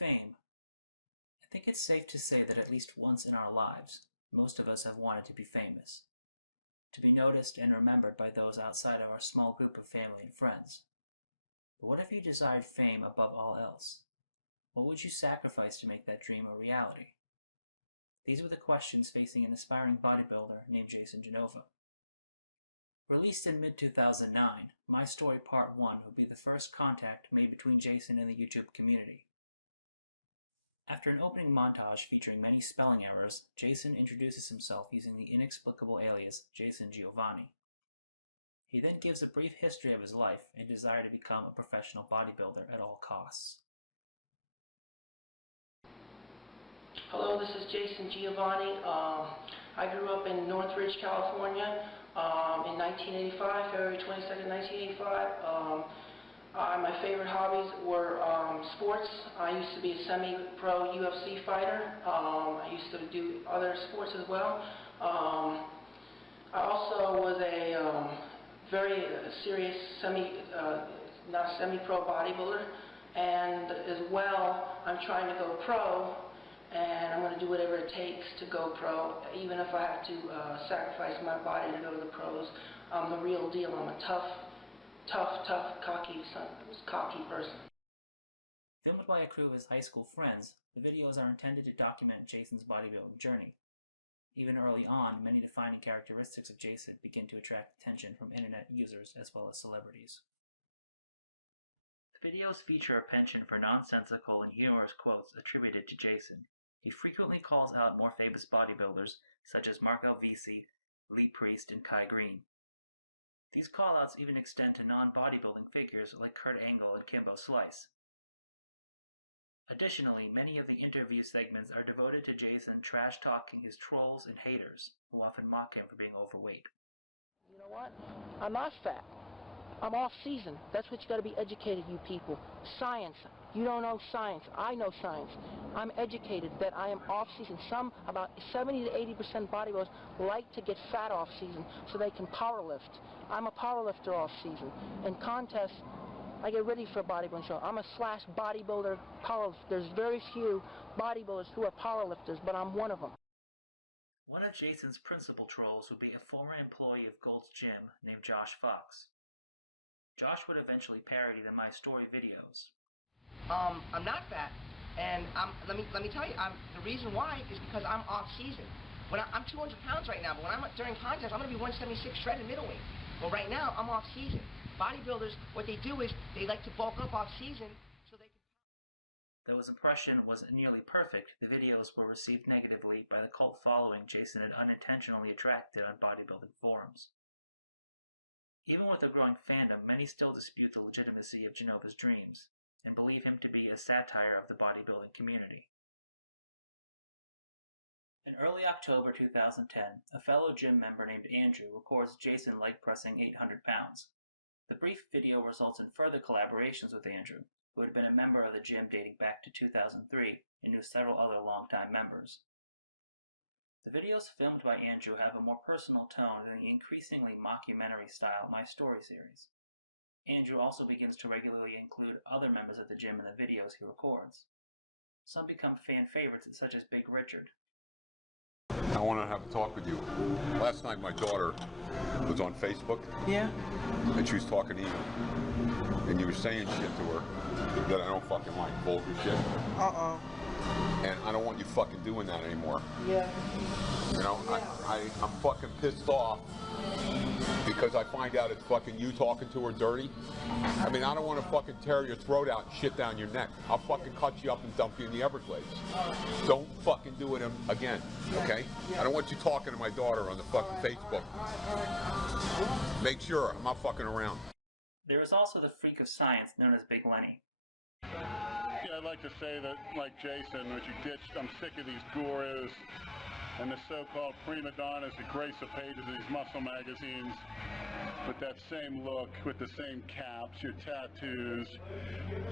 Fame. I think it's safe to say that at least once in our lives, most of us have wanted to be famous. To be noticed and remembered by those outside of our small group of family and friends. But what if you desired fame above all else? What would you sacrifice to make that dream a reality? These were the questions facing an aspiring bodybuilder named Jason Genova. Released in mid-2009, My Story Part 1 would be the first contact made between Jason and the YouTube community. After an opening montage featuring many spelling errors, Jason introduces himself using the inexplicable alias Jason Giovanni. He then gives a brief history of his life and desire to become a professional bodybuilder at all costs. Hello, this is Jason Giovanni. I grew up in Northridge, California in 1985, February 22nd, 1985. My favorite hobbies were sports. I used to be a semi-pro UFC fighter. I used to do other sports as well. I also was a very serious not semi-pro bodybuilder, and as well, I'm trying to go pro, and I'm going to do whatever it takes to go pro, even if I have to sacrifice my body to go to the pros. I'm the real deal. I'm a tough, cocky person. Filmed by a crew of his high school friends, the videos are intended to document Jason's bodybuilding journey. Even early on, many defining characteristics of Jason begin to attract attention from internet users as well as celebrities. The videos feature a penchant for nonsensical and humorous quotes attributed to Jason. He frequently calls out more famous bodybuilders such as Mark Alvisi, Lee Priest, and Kai Green. These callouts even extend to non-bodybuilding figures like Kurt Angle and Kimbo Slice. Additionally, many of the interview segments are devoted to Jason trash-talking his trolls and haters, who often mock him for being overweight. You know what? I'm not fat. I'm off-season. That's what you got to be educated, you people. Science. You don't know science. I know science. I'm educated that I am off-season. About 70 to 80% bodybuilders like to get fat off-season so they can power lift. I'm a power lifter off-season. In contests, I get ready for a bodybuilding show. I'm a / bodybuilder powerlifter. There's very few bodybuilders who are powerlifters, but I'm one of them. One of Jason's principal trolls would be a former employee of Gold's Gym named Josh Fox. Josh would eventually parody the My Story videos. I'm not fat, and let me tell you, the reason why is because I'm off-season. I'm 200 pounds right now, but when I'm during contest, I'm going to be 176 shredded middleweight. Well, right now, I'm off-season. Bodybuilders, what they do is they like to bulk up off-season so they can... Though his impression was nearly perfect, the videos were received negatively by the cult following Jason had unintentionally attracted on bodybuilding forums. Even with a growing fandom, many still dispute the legitimacy of Genova's dreams, and believe him to be a satire of the bodybuilding community. In early October 2010, a fellow gym member named Andrew records Jason leg pressing 800 pounds. The brief video results in further collaborations with Andrew, who had been a member of the gym dating back to 2003 and knew several other longtime members. The videos filmed by Andrew have a more personal tone than the increasingly mockumentary-style My Story series. Andrew also begins to regularly include other members of the gym in the videos he records. Some become fan favorites such as Big Richard. I want to have a talk with you. Last night my daughter was on Facebook. Yeah? And she was talking to you. And you were saying shit to her that I don't fucking like. Vulgar shit. And I don't want you fucking doing that anymore. Yeah. You know, I'm fucking pissed off because I find out it's fucking you talking to her dirty. I mean, I don't want to fucking tear your throat out and shit down your neck. I'll fucking cut you up and dump you in the Everglades. Don't fucking do it again, okay? I don't want you talking to my daughter on the fucking Facebook. Make sure I'm not fucking around. There is also the freak of science known as Big Lenny. Yeah, I'd like to say that, like Jason, which you ditched, I'm sick of these gurus and the so-called prima donnas that grace the pages of these muscle magazines with that same look, with the same caps, your tattoos.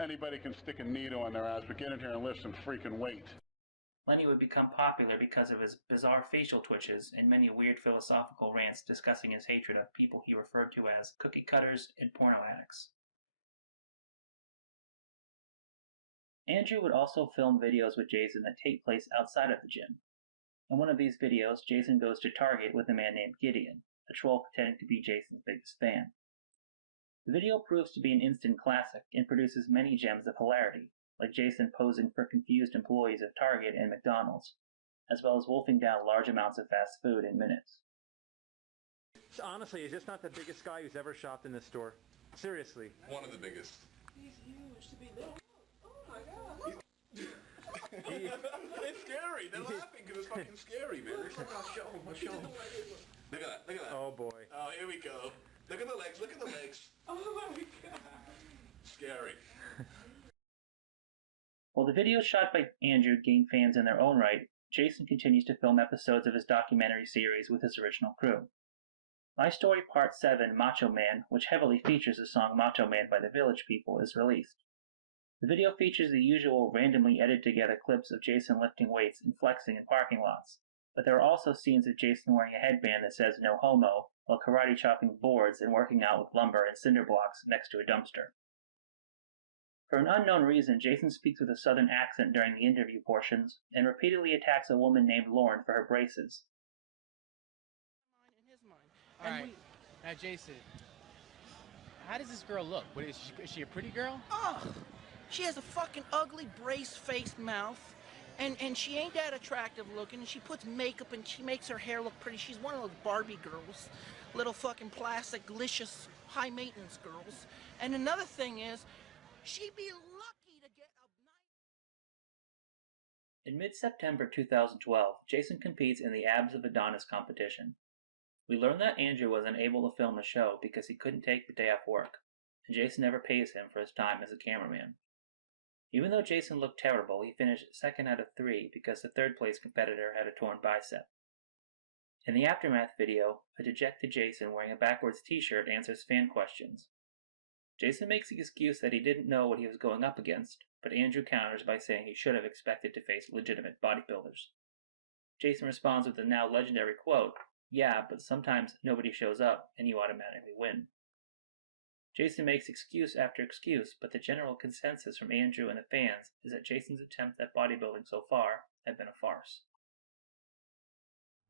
Anybody can stick a needle in their ass, but get in here and lift some freaking weight. Lenny would become popular because of his bizarre facial twitches and many weird philosophical rants discussing his hatred of people he referred to as cookie cutters and porno addicts. Andrew would also film videos with Jason that take place outside of the gym. In one of these videos, Jason goes to Target with a man named Gideon, a troll pretending to be Jason's biggest fan. The video proves to be an instant classic and produces many gems of hilarity, like Jason posing for confused employees of Target and McDonald's, as well as wolfing down large amounts of fast food in minutes. Honestly, is this not the biggest guy who's ever shopped in this store? Seriously. One of the biggest. He's huge to be little. Oh my God. It's scary. They're laughing because it's fucking scary, man. They're like, I'll show them. Look at that. Look at that. Oh boy. Oh, here we go. Look at the legs. Look at the legs. Oh my God. Scary. While the videos shot by Andrew gain fans in their own right, Jason continues to film episodes of his documentary series with his original crew. My Story Part 7, Macho Man, which heavily features the song Macho Man by the Village People, is released. The video features the usual randomly edited together clips of Jason lifting weights and flexing in parking lots, but there are also scenes of Jason wearing a headband that says no homo while karate chopping boards and working out with lumber and cinder blocks next to a dumpster. For an unknown reason, Jason speaks with a southern accent during the interview portions and repeatedly attacks a woman named Lauren for her braces. All right. Now, Jason, how does this girl look? Is she a pretty girl? Oh, she has a fucking ugly brace-faced mouth, and she ain't that attractive looking. She puts makeup and she makes her hair look pretty. She's one of those Barbie girls, little fucking plastic, delicious, high-maintenance girls. And another thing is, she'd be lucky to get a nice... In mid-September 2012, Jason competes in the Abs of Adonis competition. We learn that Andrew was unable to film the show because he couldn't take the day off work, and Jason never pays him for his time as a cameraman. Even though Jason looked terrible, he finished second out of 3 because the third-place competitor had a torn bicep. In the aftermath video, a dejected Jason wearing a backwards t-shirt answers fan questions. Jason makes the excuse that he didn't know what he was going up against, but Andrew counters by saying he should have expected to face legitimate bodybuilders. Jason responds with the now legendary quote, "Yeah, but sometimes nobody shows up and you automatically win." Jason makes excuse after excuse, but the general consensus from Andrew and the fans is that Jason's attempts at bodybuilding so far have been a farce.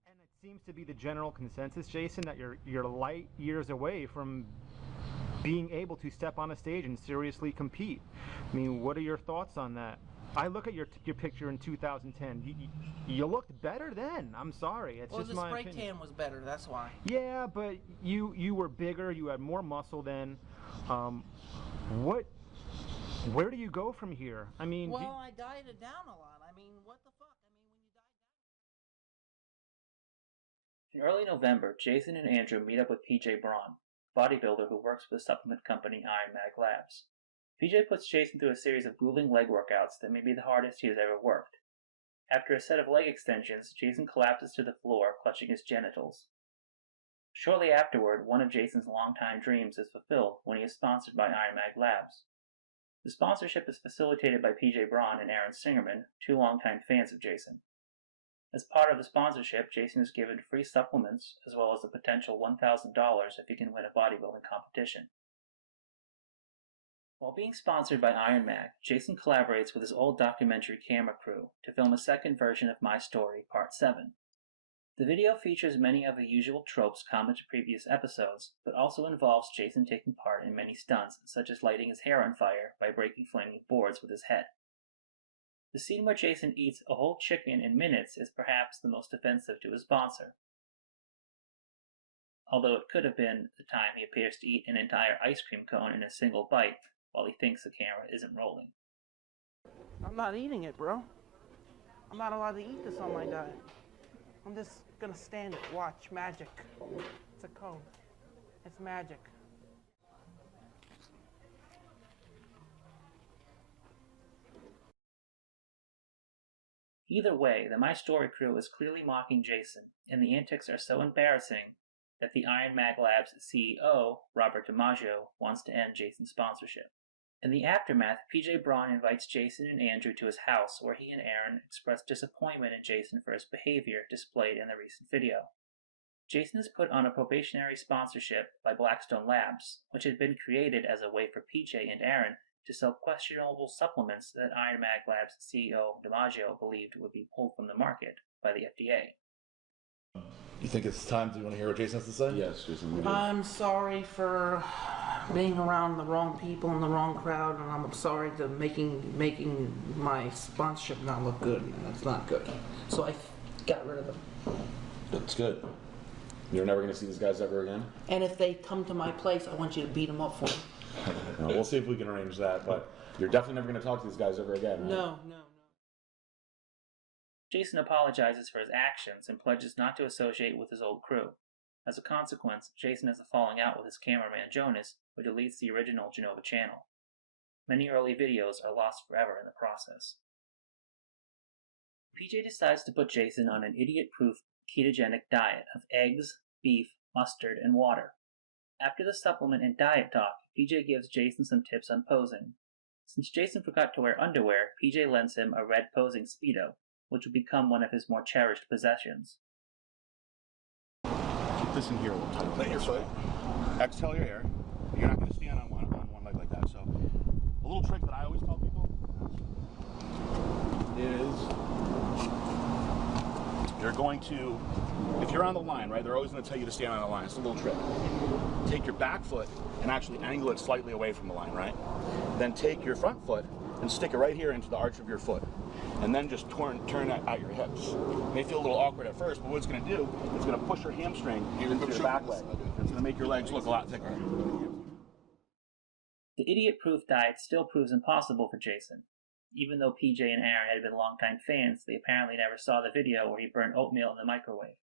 And it seems to be the general consensus, Jason, that you're light years away from being able to step on a stage and seriously compete. I mean, what are your thoughts on that? I look at your picture in 2010. You looked better then. I'm sorry. It's just my opinion. Well, the spray tan was better, that's why. Yeah, but you were bigger. You had more muscle then. Where do you go from here? I mean, well, I dieted down a lot. I mean, what the fuck? I mean, when you diet down... In early November, Jason and Andrew meet up with PJ Braun, a bodybuilder who works for the supplement company IronMag Labs. PJ puts Jason through a series of grueling leg workouts that may be the hardest he has ever worked. After a set of leg extensions, Jason collapses to the floor, clutching his genitals. Shortly afterward, one of Jason's longtime dreams is fulfilled when he is sponsored by IronMag Labs. The sponsorship is facilitated by PJ Braun and Aaron Singerman, 2 longtime fans of Jason. As part of the sponsorship, Jason is given free supplements as well as a potential $1,000 if he can win a bodybuilding competition. While being sponsored by IronMag, Jason collaborates with his old documentary camera crew to film a second version of My Story, Part 7. The video features many of the usual tropes common to previous episodes, but also involves Jason taking part in many stunts, such as lighting his hair on fire by breaking flaming boards with his head. The scene where Jason eats a whole chicken in minutes is perhaps the most offensive to his sponsor, although it could have been the time he appears to eat an entire ice cream cone in a single bite while he thinks the camera isn't rolling. I'm not eating it, bro. I'm not allowed to eat this on my diet. I'm just gonna stand it, watch, magic. It's a cone. It's magic. Either way, the My Story crew is clearly mocking Jason, and the antics are so embarrassing that the IronMag Labs CEO, Robert DiMaggio, wants to end Jason's sponsorship. In the aftermath, PJ Braun invites Jason and Andrew to his house, where he and Aaron express disappointment in Jason for his behavior displayed in the recent video. Jason is put on a probationary sponsorship by Blackstone Labs, which had been created as a way for PJ and Aaron to sell questionable supplements that IronMag Labs CEO DiMaggio believed would be pulled from the market by the FDA. You think it's time to want to hear what Jason has to say? Yes, Jason, we do. I'm sorry for being around the wrong people in the wrong crowd, and I'm sorry to making my sponsorship not look good. It's not good. So I got rid of them. That's good. You're never going to see these guys ever again? And if they come to my place, I want you to beat them up for me. No, we'll see if we can arrange that, but you're definitely never going to talk to these guys ever again, right? No. Jason apologizes for his actions and pledges not to associate with his old crew. As a consequence, Jason has a falling out with his cameraman Jonas, who deletes the original Genova channel. Many early videos are lost forever in the process. PJ decides to put Jason on an idiot-proof ketogenic diet of eggs, beef, mustard, and water. After the supplement and diet talk, PJ gives Jason some tips on posing. Since Jason forgot to wear underwear, PJ lends him a red posing Speedo, which would become one of his more cherished possessions. Keep this in here a little tight. Let your foot. Exhale your air. You're not going to stand on one leg like that. So, a little trick that I always tell people is you're going to, if you're on the line, right, they're always going to tell you to stand on the line. It's a little trick. Take your back foot and actually angle it slightly away from the line, right? Then take your front foot and stick it right here into the arch of your foot. And then just turn that at your hips. It may feel a little awkward at first, but what it's going to do, it's going to push your hamstring into your back leg. It's going to make your legs look a lot thicker. The idiot-proof diet still proves impossible for Jason. Even though PJ and Aaron had been longtime fans, they apparently never saw the video where he burned oatmeal in the microwave.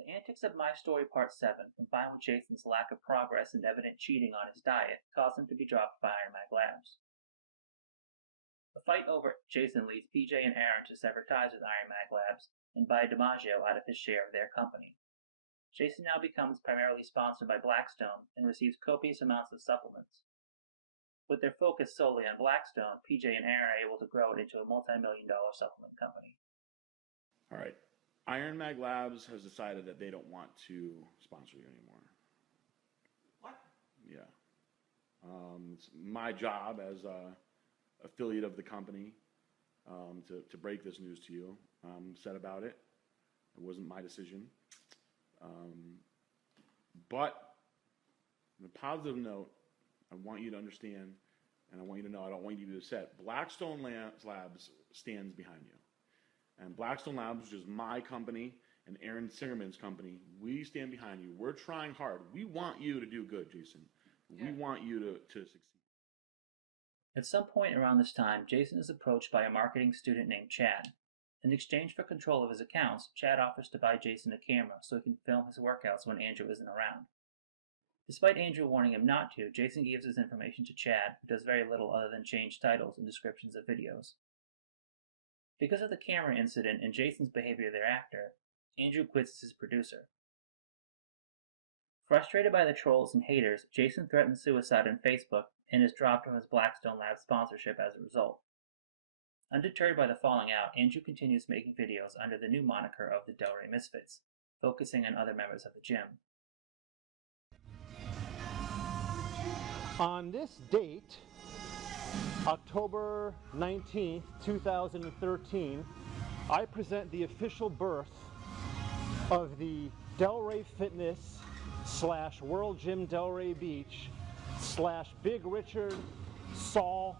The antics of My Story Part 7, combined with Jason's lack of progress and evident cheating on his diet, caused him to be dropped by IronMag Labs. The fight over Jason leads PJ and Aaron to sever ties with IronMag Labs and buy DiMaggio out of his share of their company. Jason now becomes primarily sponsored by Blackstone and receives copious amounts of supplements. With their focus solely on Blackstone, PJ and Aaron are able to grow it into a multi-million-dollar supplement company. All right. IronMag Labs has decided that they don't want to sponsor you anymore. What? Yeah. It's my job as a affiliate of the company to break this news to you. I'm upset about it. It wasn't my decision. But on a positive note, I want you to understand, and I want you to know, I don't want you to be upset. Blackstone Labs stands behind you. And Blackstone Labs, which is my company and Aaron Singerman's company, we stand behind you. We're trying hard. We want you to do good, Jason. We want you to succeed. At some point around this time, Jason is approached by a marketing student named Chad. In exchange for control of his accounts, Chad offers to buy Jason a camera so he can film his workouts when Andrew isn't around. Despite Andrew warning him not to, Jason gives his information to Chad, who does very little other than change titles and descriptions of videos. Because of the camera incident and Jason's behavior thereafter, Andrew quits as his producer. Frustrated by the trolls and haters, Jason threatens suicide on Facebook and is dropped from his Blackstone Labs sponsorship as a result. Undeterred by the falling out, Andrew continues making videos under the new moniker of the Delray Misfits, focusing on other members of the gym. On this date, October 19th, 2013, I present the official birth of the Delray Fitness / World Gym Delray Beach / Big Richard, Saul,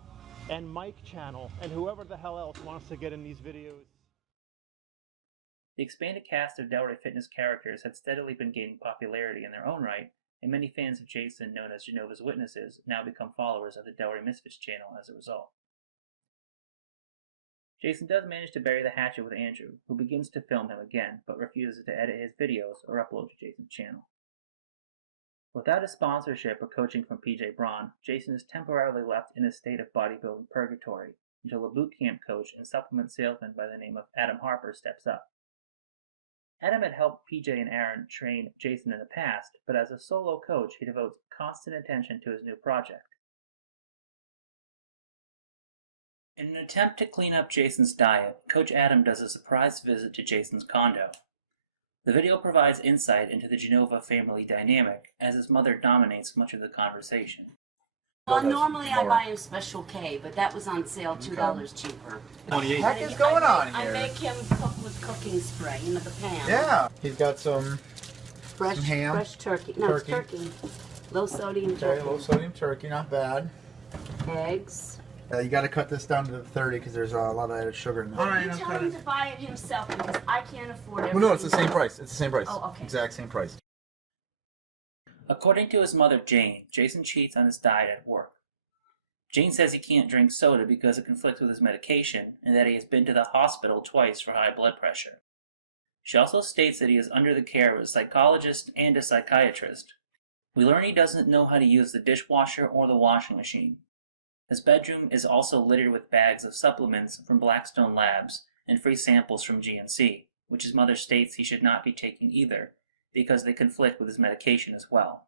and Mike channel, and whoever the hell else wants to get in these videos. The expanded cast of Delray Fitness characters had steadily been gaining popularity in their own right, and many fans of Jason, known as Genova's Witnesses, now become followers of the Delray Misfits channel as a result. Jason does manage to bury the hatchet with Andrew, who begins to film him again, but refuses to edit his videos or upload to Jason's channel. Without a sponsorship or coaching from PJ Braun, Jason is temporarily left in a state of bodybuilding purgatory until a boot camp coach and supplement salesman by the name of Adam Harper steps up. Adam had helped PJ and Aaron train Jason in the past, but as a solo coach, he devotes constant attention to his new project. In an attempt to clean up Jason's diet, Coach Adam does a surprise visit to Jason's condo. The video provides insight into the Genova family dynamic, as his mother dominates much of the conversation. Well, normally I buy him Special K, but that was on sale, $2 cheaper. What the heck is going on I here? make him cook with cooking spray in the pan. Yeah. He's got some Fresh, ham. fresh turkey. No, it's turkey. Low sodium turkey. Okay, low sodium turkey, not bad. Eggs. You got to cut this down to the 30 because there's a lot of added sugar in this. All right, you tell him to buy it himself because I can't afford it. Well, no, it's the same price. It's the same price. Oh, okay. Exact same price. According to his mother, Jane, Jason cheats on his diet at work. Jane says he can't drink soda because it conflicts with his medication and that he has been to the hospital twice for high blood pressure. She also states that he is under the care of a psychologist and a psychiatrist. We learn he doesn't know how to use the dishwasher or the washing machine. His bedroom is also littered with bags of supplements from Blackstone Labs and free samples from GNC, which his mother states he should not be taking either, because they conflict with his medication as well.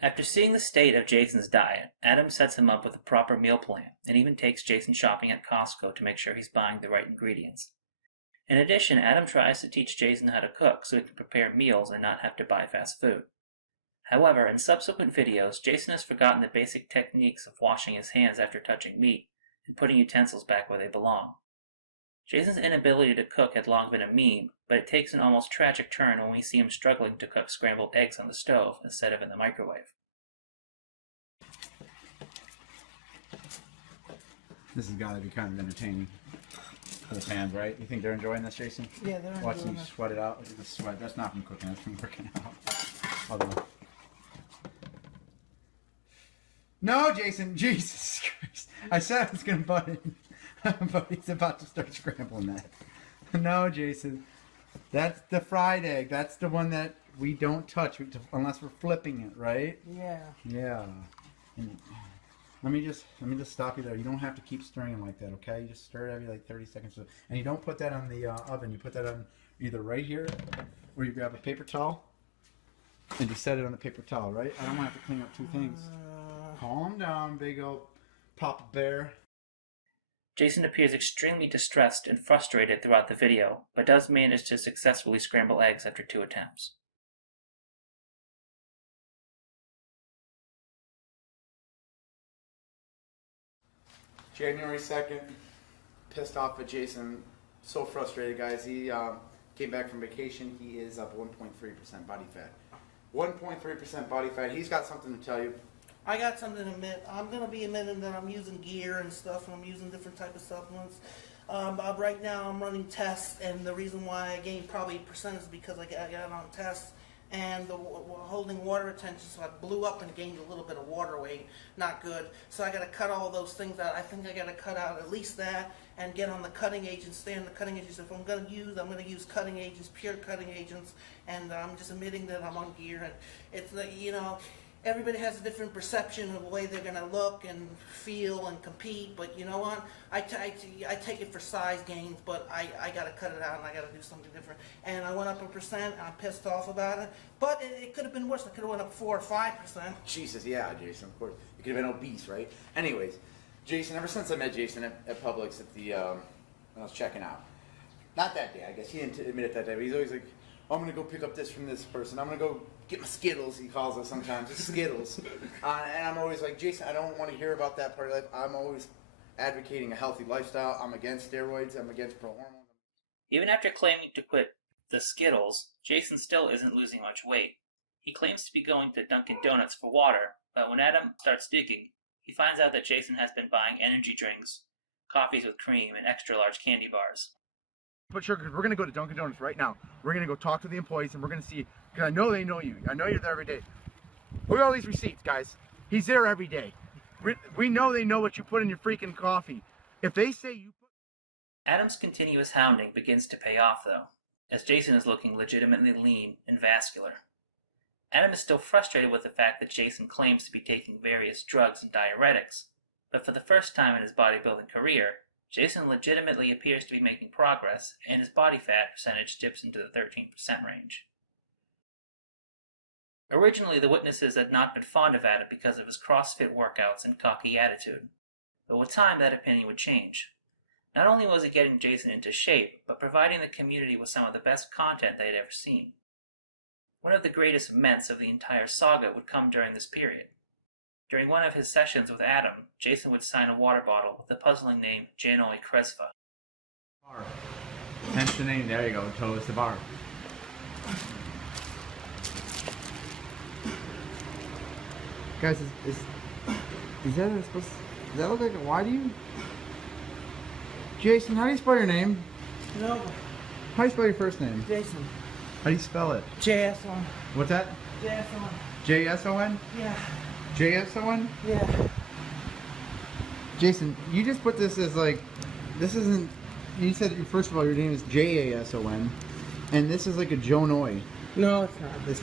After seeing the state of Jason's diet, Adam sets him up with a proper meal plan and even takes Jason shopping at Costco to make sure he's buying the right ingredients. In addition, Adam tries to teach Jason how to cook so he can prepare meals and not have to buy fast food. However, in subsequent videos, Jason has forgotten the basic techniques of washing his hands after touching meat and putting utensils back where they belong. Jason's inability to cook had long been a meme, but it takes an almost tragic turn when we see him struggling to cook scrambled eggs on the stove instead of in the microwave. This has got to be kind of entertaining for the fans, right? You think they're enjoying this, Jason? Yeah, they're enjoying Watching you it. sweat it out. Look at the sweat. That's not from cooking. That's from working out. Although... No, Jason. Jesus Christ. I said I was going to butt in. But he's about to start scrambling that. No, Jason. That's the fried egg. That's the one that we don't touch unless we're flipping it, right? Yeah. Yeah. And let me just stop you there. You don't have to keep stirring like that, okay? You just stir it every like 30 seconds. And you don't put that on the oven. You put that on either right here, or you grab a paper towel and you set it on the paper towel, right? I don't want to have to clean up two things. Calm down, big old Papa Bear. Jason appears extremely distressed and frustrated throughout the video, but does manage to successfully scramble eggs after 2 attempts. January 2nd, pissed off at Jason. So frustrated, guys. He came back from vacation. He is up 1.3% body fat. 1.3% body fat. He's got something to tell you. I got something to admit. I'm going to be admitting that I'm using gear and stuff, and I'm using different type of supplements. Right now I'm running tests, and the reason why I gained probably percent is because I got on tests and holding water retention, so I blew up and gained a little bit of water weight. Not good. So I got to cut all those things out. I think I got to cut out at least that and get on the cutting agents, stay on the cutting agents. If I'm going to use cutting agents, pure cutting agents, and I'm just admitting that I'm on gear. And it's like, you know, everybody has a different perception of the way they're going to look and feel and compete, but you know what? I take it for size gains, but I got to cut it out and I got to do something different. And I went up 1%, I'm pissed off about it, but it could have been worse. I could have went up 4 or 5%. Jesus, yeah, Jason, of course. You could have been obese, right? Anyways, Jason, ever since I met Jason at Publix at the, when I was checking out, not that day, I guess, he didn't admit it that day, but he's always like, I'm going to go pick up this from this person. I'm going to go get my Skittles, he calls us sometimes. It's Skittles. And I'm always like, Jason, I don't want to hear about that part of life. I'm always advocating a healthy lifestyle. I'm against steroids. I'm against pro-hormone. Even after claiming to quit the Skittles, Jason still isn't losing much weight. He claims to be going to Dunkin' Donuts for water, but when Adam starts digging, he finds out that Jason has been buying energy drinks, coffees with cream, and extra large candy bars. But sure, we're going to go to Dunkin' Donuts right now. We're going to go talk to the employees, and we're going to see, because I know they know you. I know you're there every day. Look at all these receipts, guys. He's there every day. We know they know what you put in your freaking coffee. If they say you put... Adam's continuous hounding begins to pay off, though, as Jason is looking legitimately lean and vascular. Adam is still frustrated with the fact that Jason claims to be taking various drugs and diuretics, but for the first time in his bodybuilding career, Jason legitimately appears to be making progress, and his body fat percentage dips into the 13% range. Originally, the witnesses had not been fond of Adam because of his CrossFit workouts and cocky attitude, but with time that opinion would change. Not only was he getting Jason into shape, but providing the community with some of the best content they had ever seen. One of the greatest ments of the entire saga would come during this period. During one of his sessions with Adam, Jason would sign a water bottle with the puzzling name Janoi Kresva. Hence the name. There you go. Toes the bar. Guys, is that supposed? Does that look like a Y to you? Jason, how do you spell your name? No. How do you spell your first name? Jason. How do you spell it? JSON. What's that? JSON. JSON? Yeah. JSON? Yeah. Jason, you just put this as like, this isn't, you said first of all your name is JASON, and this is like a Jonoi. No, it's not. It's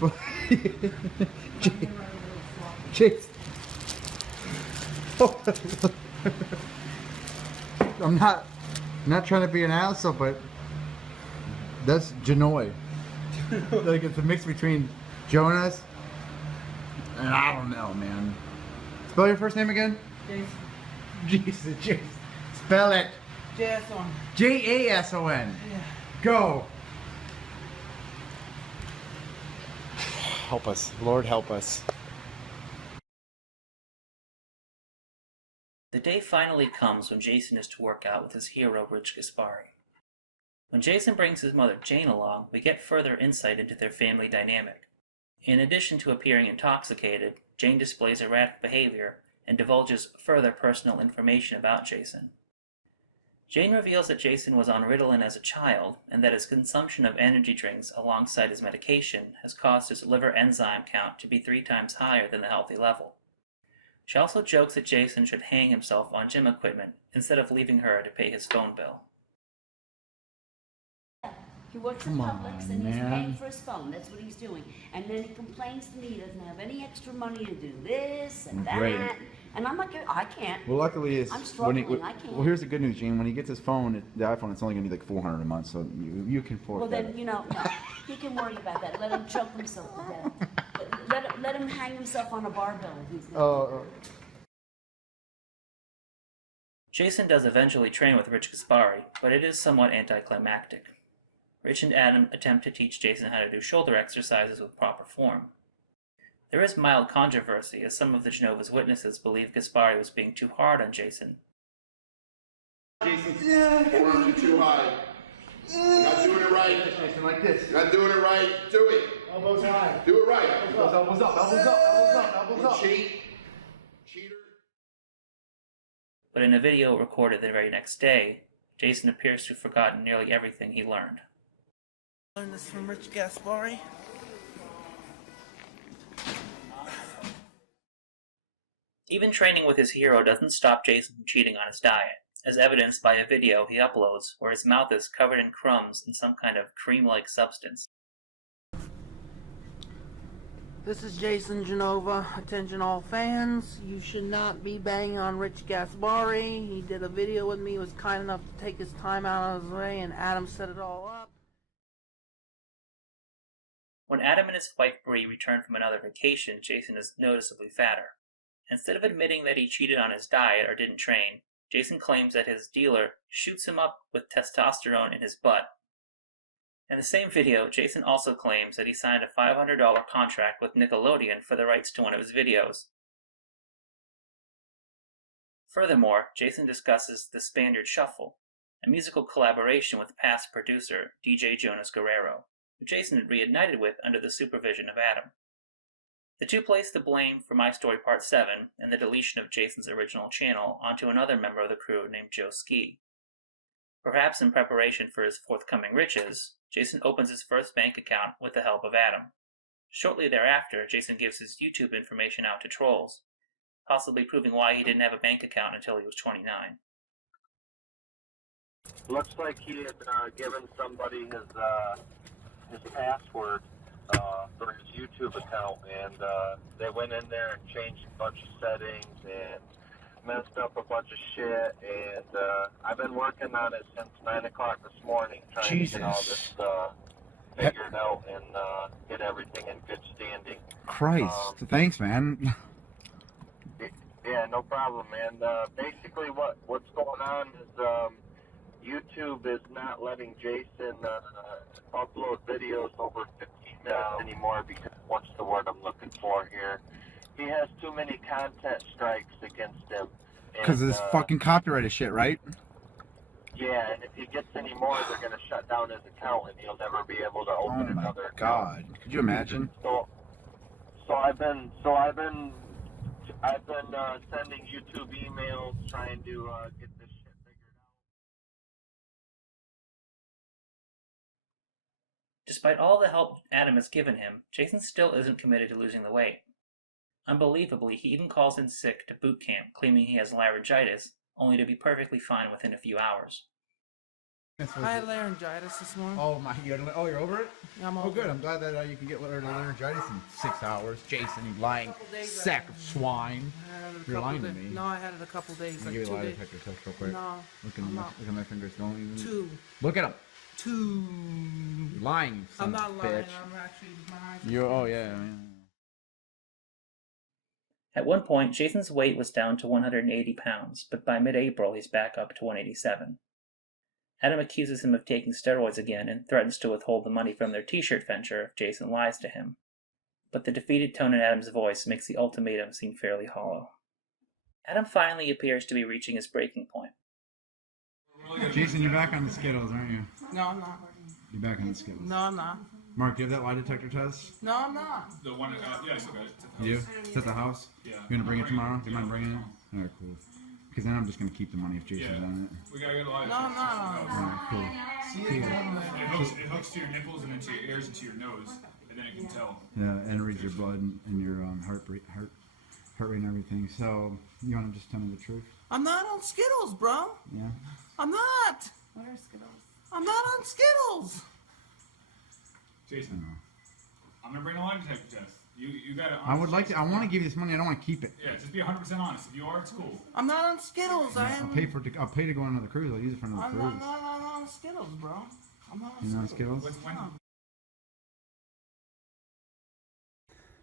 Jason. I'm not trying to be an asshole, but that's Janoi. Like it's a mix between Jonas and I don't know, man. Spell your first name again? Jason. Jesus, Jason. Spell it. JSON. JASON. Yeah. Go. Help us, Lord, help us. The day finally comes when Jason is to work out with his hero, Rich Gaspari. When Jason brings his mother, Jane, along, we get further insight into their family dynamic. In addition to appearing intoxicated, Jane displays erratic behavior and divulges further personal information about Jason. Jane reveals that Jason was on Ritalin as a child and that his consumption of energy drinks alongside his medication has caused his liver enzyme count to be 3 times higher than the healthy level. She also jokes that Jason should hang himself on gym equipment instead of leaving her to pay his phone bill. He works at Publix and he's paying for his phone. That's what he's doing. And then he complains to me he doesn't have any extra money to do this and that. Great. And I'm like, I can't. Well, luckily, I'm struggling. I can't. Well, here's the good news, Gene. When he gets his phone, the iPhone, it's only gonna be like $400 a month, so you can afford that. Well, then no, he can worry about that. Let him choke himself to death. Let him hang himself on a barbell. Jason does eventually train with Rich Gaspari, but it is somewhat anticlimactic. Rich and Adam attempt to teach Jason how to do shoulder exercises with proper form. There is mild controversy, as some of the Genova's witnesses believe Gaspari was being too hard on Jason. Jason, forearms are too high. You're not doing it right. Jason, like this. You're not doing it right. Do it. Elbows high. Do it right. Elbows up, elbows up, elbows up, elbows up. Cheat. Cheater. But in a video recorded the very next day, Jason appears to have forgotten nearly everything he learned. Learned this from Rich Gaspari. Even training with his hero doesn't stop Jason from cheating on his diet, as evidenced by a video he uploads where his mouth is covered in crumbs and some kind of cream-like substance. This is Jason Genova. Attention all fans. You should not be banging on Rich Gaspari. He did a video with me. He was kind enough to take his time out of his way, and Adam set it all up. When Adam and his wife Bree return from another vacation, Jason is noticeably fatter. Instead of admitting that he cheated on his diet or didn't train, Jason claims that his dealer shoots him up with testosterone in his butt. In the same video, Jason also claims that he signed a $500 contract with Nickelodeon for the rights to one of his videos. Furthermore, Jason discusses the Spaniard Shuffle, a musical collaboration with past producer DJ Jonas Guerrero, who Jason had reunited with under the supervision of Adam. The two placed the blame for My Story Part 7 and the deletion of Jason's original channel onto another member of the crew named Joe Ski. Perhaps in preparation for his forthcoming riches, Jason opens his first bank account with the help of Adam. Shortly thereafter, Jason gives his YouTube information out to trolls, possibly proving why he didn't have a bank account until he was 29. Looks like he had given somebody his password for his YouTube account, and they went in there and changed a bunch of settings and messed up a bunch of shit, and I've been working on it since 9 o'clock this morning, trying to get all this figured out and get everything in good standing. Christ, thanks, man. Yeah, no problem, man. Basically, what's going on is YouTube is not letting Jason upload videos over 15 minutes anymore because what's the word I'm looking for here? he has too many content strikes against him. Because of this fucking copyrighted shit, right? Yeah, and if he gets any more, they're going to shut down his account, and he'll never be able to open another account. God, could you imagine? So I've been sending YouTube emails trying to get this shit figured out. Despite all the help Adam has given him, Jason still isn't committed to losing the weight. Unbelievably, he even calls in sick to boot camp, claiming he has laryngitis, only to be perfectly fine within a few hours. I had laryngitis this morning. Oh my! You're over it? Yeah, I'm Oh, over good. it. I'm glad that you can get rid of laryngitis in 6 hours. Jason, you lying sack of swine. You're lying to me. No, I had it a couple days. I'll Like give you a 2 lie days. detector test real quick. No, Look I'm at my fingers. Don't even. 2. Look at them. 2. You're lying, you son I'm not of a lying. bitch. I'm actually my eyes. You. Oh yeah. At one point, Jason's weight was down to 180 pounds, but by mid-April he's back up to 187. Adam accuses him of taking steroids again and threatens to withhold the money from their t-shirt venture if Jason lies to him. But the defeated tone in Adam's voice makes the ultimatum seem fairly hollow. Adam finally appears to be reaching his breaking point. Jason, you're back on the Skittles, aren't you? No, I'm not. You're back on the Skittles. No, I'm not. Mark, do you have that lie detector test? No, I'm not. The one, yeah, I still got it. You? It's at the house? Yeah. You gonna bring it tomorrow? Do you mind bringing it? Alright, cool. Because then I'm just gonna keep the money if Jason's on it. We gotta get a lot of No, I'm not. Alright, cool. It hooks to your nipples and into your ears and to your nose, and then it can tell. Yeah, and it reads your blood and your heart rate and everything. So, you wanna just tell me the truth? I'm not on Skittles, bro. Yeah? I'm not. What are Skittles? I'm not on Skittles. Jason, I'm gonna bring a lie detector test. You gotta. I would like to. I want to give you this money. I don't want to keep it. Yeah, just be 100% honest. If you are, it's cool. I'm not on Skittles. I am. I'll pay to go on another cruise. I'll use it for another I'm cruise. not on Skittles, bro. I'm not on You're not on Skittles. Skittles?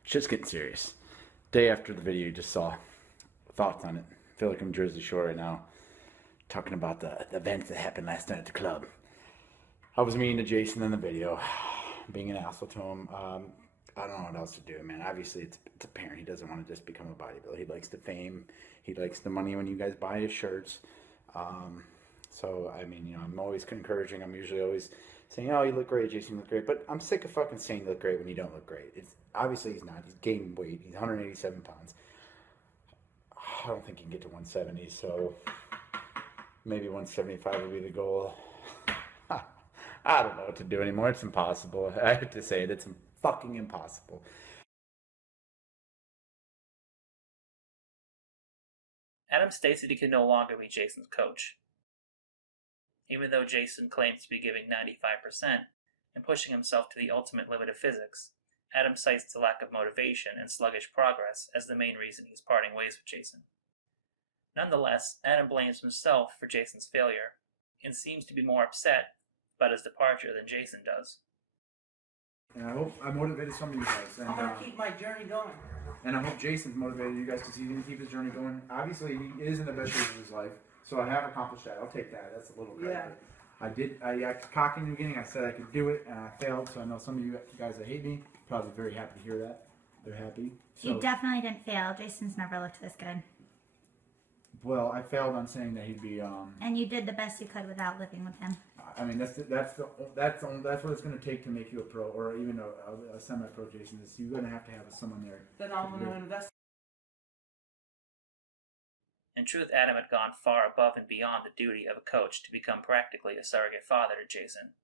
Shit's getting serious. Day after the video you just saw. Thoughts on it. I feel like I'm Jersey Shore right now. Talking about the events that happened last night at the club. I was mean to Jason in the video. Being an asshole to him. I don't know what else to do, man. Obviously, it's apparent he doesn't want to just become a bodybuilder. He likes the fame. He likes the money when you guys buy his shirts. So, I mean, you know, I'm always encouraging. I'm usually always saying, oh, you look great, Jason, you look great. But I'm sick of fucking saying you look great when you don't look great. Obviously, he's not. He's gained weight. He's 187 pounds. I don't think he can get to 170, so maybe 175 would be the goal. I don't know what to do anymore. It's impossible. I have to say it. It's fucking impossible. Adam states that he can no longer be Jason's coach. Even though Jason claims to be giving 95% and pushing himself to the ultimate limit of physics, Adam cites the lack of motivation and sluggish progress as the main reason he's parting ways with Jason. Nonetheless, Adam blames himself for Jason's failure and seems to be more upset about his departure than Jason does. And I hope I motivated some of you guys. And, I'm gonna keep my journey going. And I hope Jason's motivated you guys because he's going to keep his journey going. Obviously, he is in the best shape of his life, so I have accomplished that. I'll take that. That's a little credit. Yeah. I acted cocky in the beginning. I said I could do it, and I failed. So I know some of you guys that hate me probably very happy to hear that. They're happy. So, You definitely didn't fail. Jason's never looked this good. well, I failed on saying that he'd be. And you did the best you could without living with him. I mean, that's what it's going to take to make you a pro, or even a semi-pro. Jason, is you're going to have someone there. Then I'm gonna invest. In truth, Adam had gone far above and beyond the duty of a coach to become practically a surrogate father to Jason.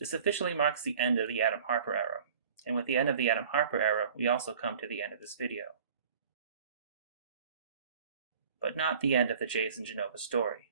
This officially marks the end of the Adam Harper era, and with the end of the Adam Harper era, we also come to the end of this video. But not the end of the Jason Genova story.